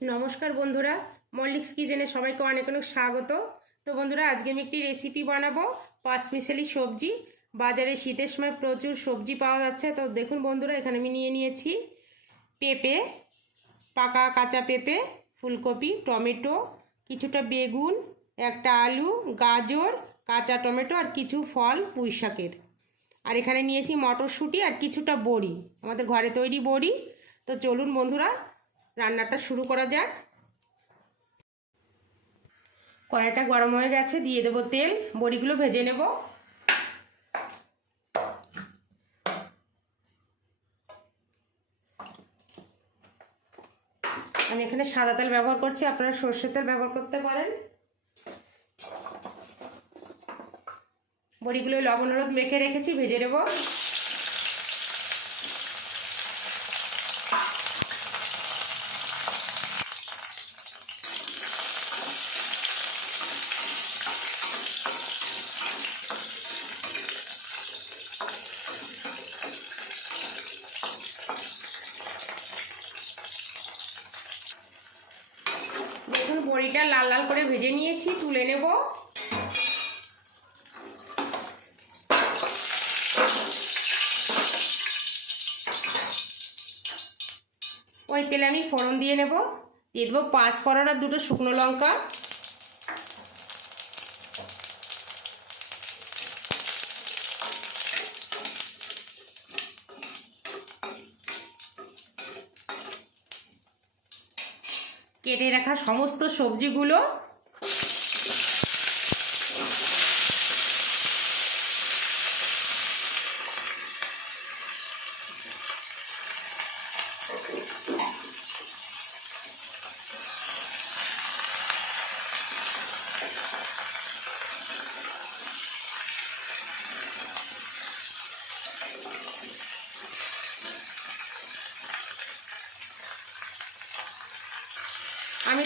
নমস্কার বন্ধুরা, মল্লিক্স কিচেনে সবাইকে অনেক অনেক স্বাগত। তো বন্ধুরা, আজকে আমি একটি রেসিপি বানাবো পাঁচমিশালি সবজি। বাজারে শীতের সময় প্রচুর সবজি পাওয়া যাচ্ছে। তো দেখুন বন্ধুরা, এখানে আমি নিয়ে নিয়েছি পেঁপে, পাকা কাঁচা পেঁপে, ফুলকপি, টমেটো, কিছুটা বেগুন, একটা আলু, গাজর, কাঁচা টমেটো আর কিছু ফল, পুঁই শাকের। আর এখানে নিয়েছি মটরশুঁটি আর কিছুটা বড়ি। আমাদের ঘরে তৈরি বড়ি। তো চলুন বন্ধুরা রান্নাটা শুরু করা যাক। কড়াইটা গরম হয়ে গেছে, দিয়ে দেবো তেল। বড়িগুলো ভেজে নেব। আমি এখানে সাদা তেল ব্যবহার করছি, আপনারা সর্ষের তেল ব্যবহার করতে পারেন। বড়িগুলো লবণ, হলুদ মেখে রেখেছি, ভেজে নেব দেখুন বড়িটা লাল লাল করে ভেজে নিয়েছি, তুলে নেব। ওই তেলে আমি ফোড়ন দিয়ে নেব। দিয়ে দেবো পাঁচ ফোড়ন আর দুটো শুকনো লঙ্কা। কেটে রাখা সমস্ত সবজিগুলো।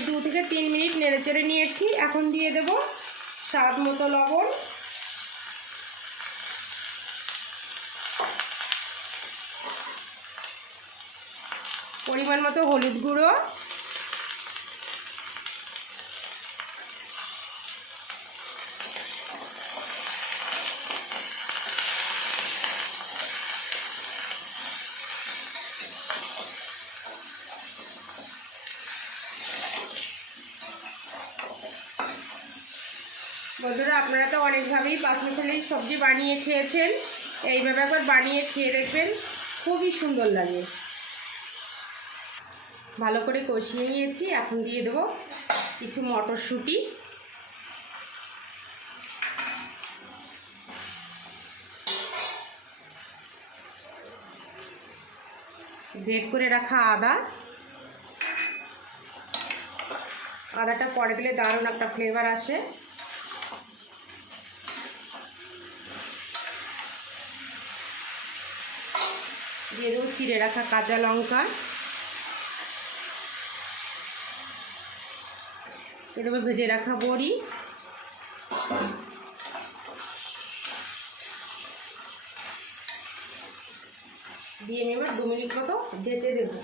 দু থেকে তিন মিনিট নেড়ে চেড়ে নিয়েছি। এখন দিয়ে দেব স্বাদ মতো লবণ। পরিমাণ মতো হলুদ গুঁড়ো। বন্ধুরা, আপনারা তো অনেকভাবেই পাঁচমিশালি সবজি বানিয়ে খেয়েছেন। এইভাবে একবার বানিয়ে খেয়ে দেখবেন, খুবই সুন্দর লাগে। ভালো করে কষিয়ে নিয়েছি, এখন দিয়ে দেবো কিছু মটরশুঁটি। গ্রেট করে রাখা আদা। আদাটা পরে দিলে দারুণ একটা ফ্লেভার আসে। দিয়ে দেবো চিড়ে রাখা কাঁচা লঙ্কা। দিয়ে দেবো ভেজে রাখা বড়ি। দিয়ে আমি এবার দু মিনিট মতো ঢেকে দেবো।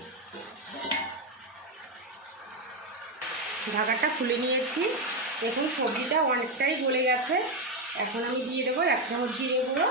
ঢাকাটা খুলে নিয়েছি। দেখুন সবজিটা অনেকটাই গলে গেছে। এখন আমি দিয়ে দেবো এক চামচ জিরে গুঁড়ো।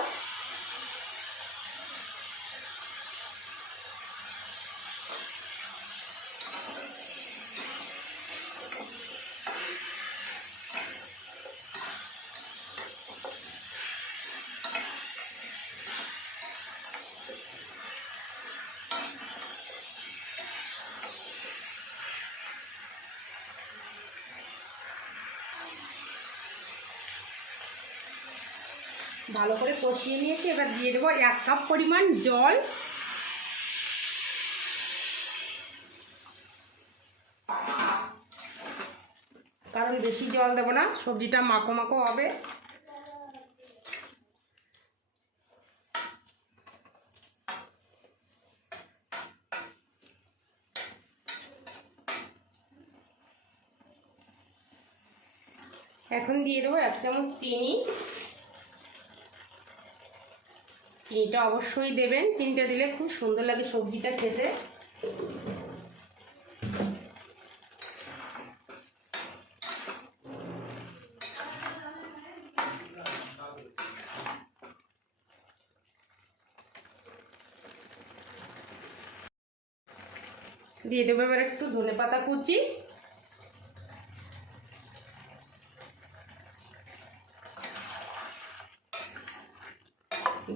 ভালো করে কষিয়ে নিয়েছি, এবার দিয়ে দেবো এক কাপ পরিমাণ জল। কারণ বেশি জল দেবো না, সবজিটা মাখো মাখো হবে। এখন দিয়ে দেবো এক চামচ চিনি। চিনিটা অবশ্যই দেবেন। চিনিটা দিলে খুব সুন্দর লাগে সবজিটা খেতে। দিয়ে দেবো এবার একটু ধনে পাতা কুচি।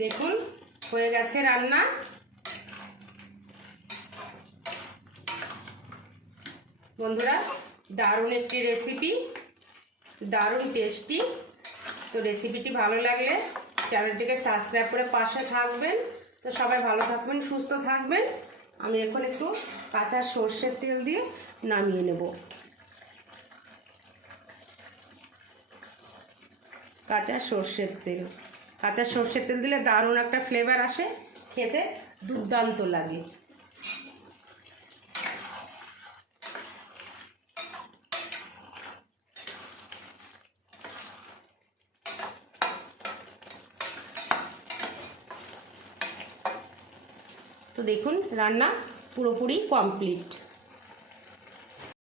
দেখুন, হয়ে গেছে রান্না। বন্ধুরা, দারুণ একটি রেসিপি দারুণ টেস্টি তো রেসিপিটি ভালো লাগলে চ্যানেলটিকে সাবস্ক্রাইব করে পাশে থাকবেন। তো সবাই ভালো থাকবেন, সুস্থ থাকবেন। আমি এখন একটু কাঁচা সর্ষের তেল দিয়ে নামিয়ে নেব। কাঁচা সর্ষের তেল। কাঁচা সর্ষের তেল দিলে দারুণ একটা ফ্লেভার আসে, খেতে দুর্দান্ত লাগে। তো দেখুন, রান্না পুরোপুরি কমপ্লিট